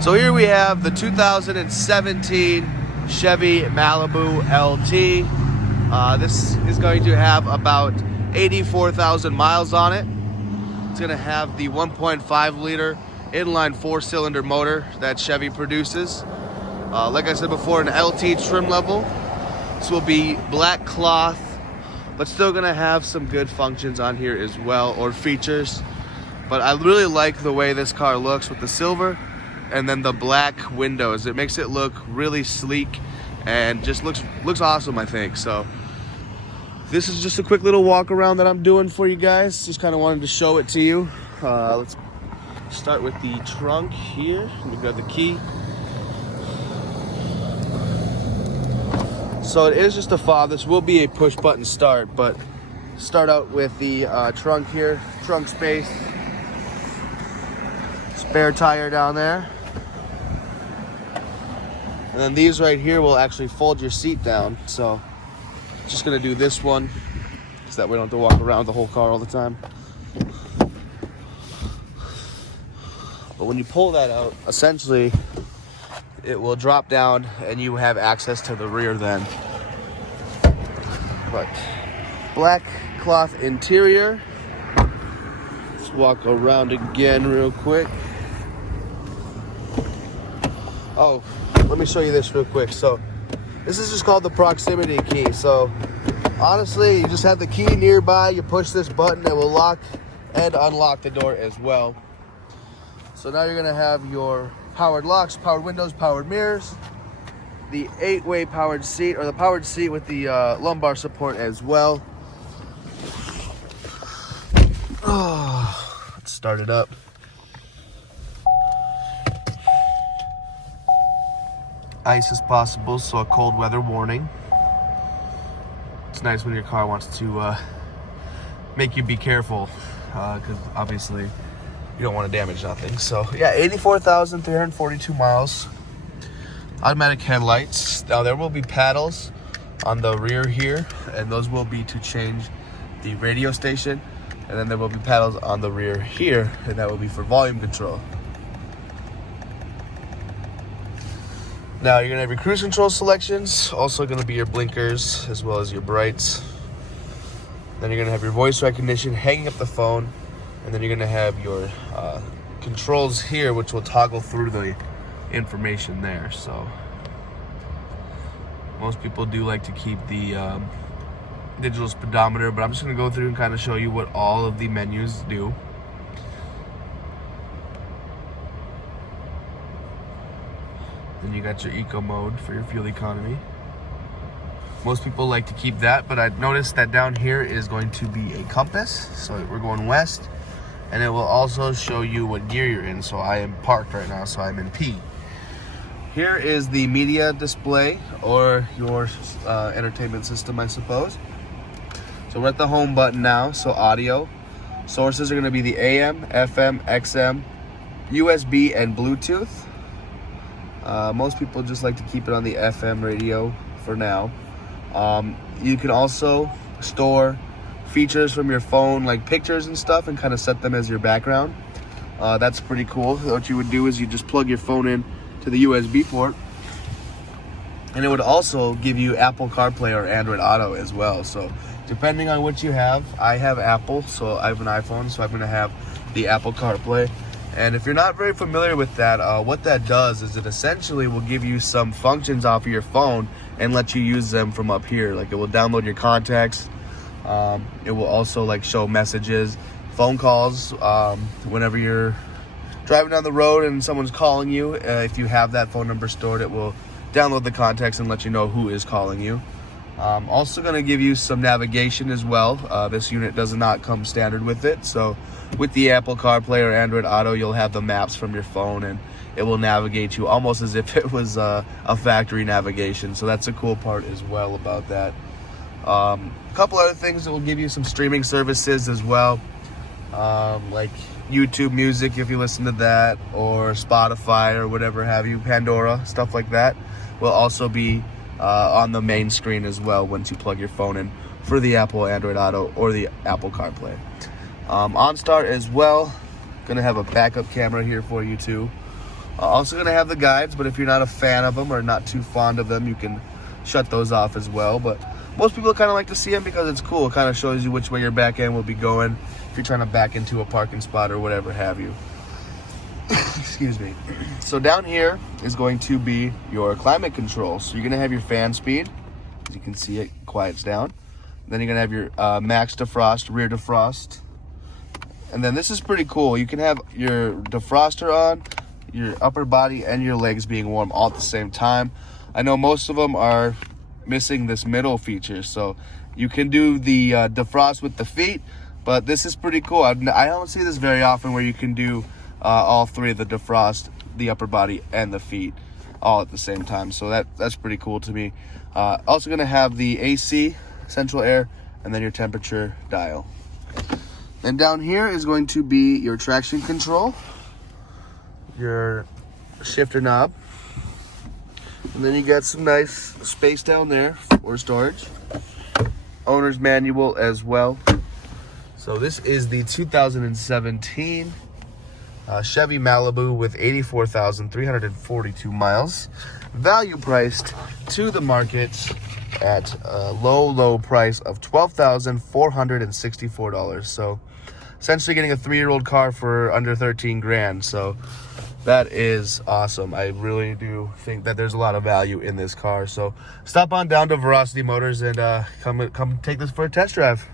So here we have the 2017 Chevy Malibu LT. This is going to have about 84,000 miles on it. It's going to have the 1.5 liter inline 4-cylinder motor that Chevy produces. Like I said before, an LT trim level. This will be black cloth, but still going to have some good functions on here as well, or features. But I really like the way this car looks with the silver and then the black windows. It makes it look really sleek and just looks awesome, I think. So this is just a quick little walk around that I'm doing for you guys. Just kind of wanted to show it to you. Let's start with the trunk here. Let me grab the key. So it is just a fob. This will be a push button start, but start out with the trunk here, trunk space, spare tire down there. And then these right here will actually fold your seat down. So just gonna do this one so that we don't have to walk around the whole car all the time. But when you pull that out, essentially it will drop down and you have access to the rear then. But black cloth interior. Let's walk around again real quick. Oh, let me show you this real quick. So this is just called the proximity key. So honestly, you just have the key nearby, you push this button, it will lock and unlock the door as well. So now you're gonna have your powered locks, powered windows, powered mirrors, the 8-way powered seat, or the powered seat with the lumbar support as well. Oh, let's start it up. Ice is possible, so a cold weather warning. It's nice when your car wants to make you be careful, because obviously you don't want to damage nothing. So yeah, 84,342 miles. Automatic headlights. Now there will be paddles on the rear here, and those will be to change the radio station. And then there will be paddles on the rear here, and that will be for volume control. Now you're gonna have your cruise control selections, also gonna be your blinkers as well as your brights. Then you're gonna have your voice recognition, hanging up the phone, and then you're gonna have your controls here, which will toggle through the information there. So most people do like to keep the digital speedometer, but I'm just gonna go through and kind of show you what all of the menus do. Then you got your eco mode for your fuel economy. Most people like to keep that, but I noticed that down here is going to be a compass. So we're going west, and it will also show you what gear you're in. So I am parked right now, so I'm in P. Here is the media display, or your entertainment system, I suppose. So we're at the home button now, so audio. Sources are gonna be the AM, FM, XM, USB, and Bluetooth. Most people just like to keep it on the FM radio for now. You can also store features from your phone, like pictures and stuff, and kind of set them as your background. That's pretty cool. What you would do is you just plug your phone in to the USB port, and it would also give you Apple CarPlay or Android Auto as well. So depending on what you have, I have Apple, so I have an iPhone, so I'm gonna have the Apple CarPlay. And if you're not very familiar with that, what that does is it essentially will give you some functions off of your phone and let you use them from up here. Like it will download your contacts. It will also like show messages, phone calls, whenever you're driving down the road and someone's calling you. If you have that phone number stored, it will download the contacts and let you know who is calling you. Also going to give you some navigation as well. This unit does not come standard with it, so with the Apple CarPlay or Android Auto, you'll have the maps from your phone, and it will navigate you almost as if it was a factory navigation. So that's a cool part as well about that. A couple other things that will give you some streaming services as well, like YouTube Music if you listen to that, or Spotify or whatever have you, Pandora, stuff like that will also be on the main screen as well once you plug your phone in for the Apple Android Auto or the Apple CarPlay. OnStar as well, gonna have a backup camera here for you too. Also gonna have the guides, but if you're not a fan of them or not too fond of them, you can shut those off as well. But most people kind of like to see them because it's cool. It kind of shows you which way your back end will be going if you're trying to back into a parking spot or whatever have you. Excuse me. So down here is going to be your climate control. So you're gonna have your fan speed. As you can see, it quiets down. Then you're gonna have your max defrost, rear defrost. And then this is pretty cool. You can have your defroster on, your upper body and your legs being warm all at the same time. I know most of them are missing this middle feature, so you can do the defrost with the feet, but this is pretty cool. I don't see this very often where you can do all three of the defrost, the upper body and the feet all at the same time. So that's pretty cool to me. Also gonna have the AC, central air, and then your temperature dial. And down here is going to be your traction control, your shifter knob, and then you got some nice space down there for storage. Owner's manual as well. So this is the 2017 Chevy Malibu with 84,342 miles. Value priced to the market at a low price of $12,464. So essentially getting a 3-year-old car for under 13 grand. So that is awesome. I really do think that there's a lot of value in this car. So stop on down to Verocity Motors and come take this for a test drive.